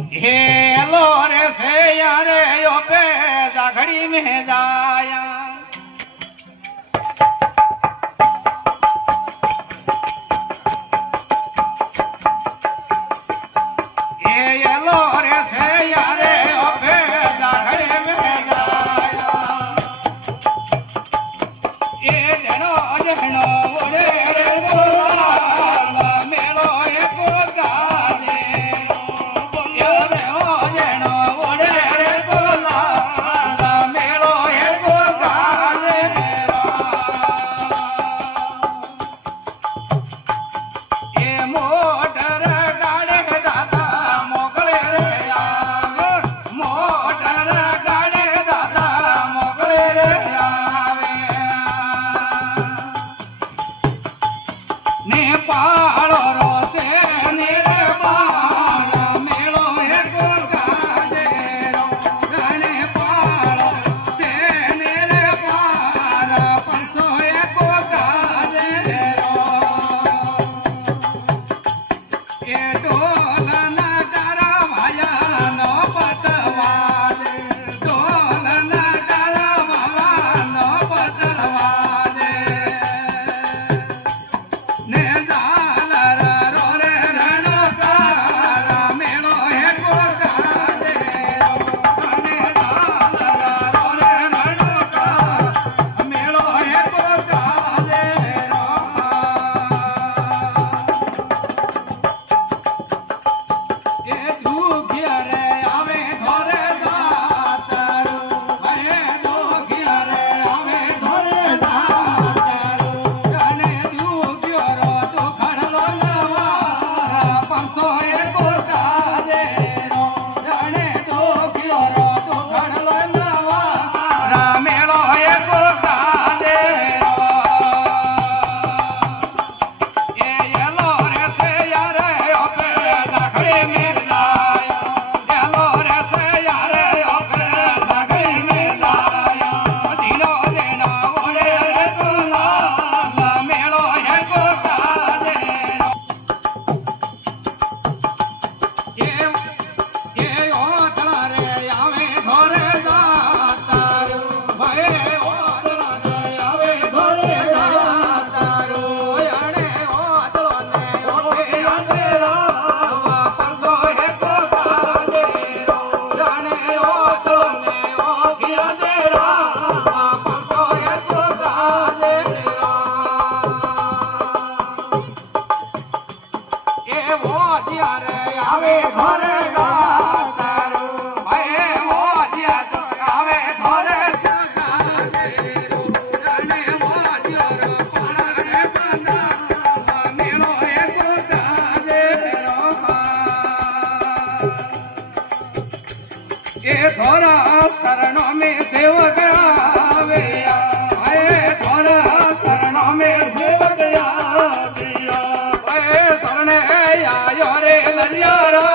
hello रे से यारे यो पे जाखड़ी में जाया हेलो रे से यारे यो पे जाखड़ी में जाया ये जनो जनो ओरे रे बोला मेलो एक गाजे थोड़ा शरणों में सेवक आवे थोड़ा शरणों में सेवक आवे शरण आयो रे ललिया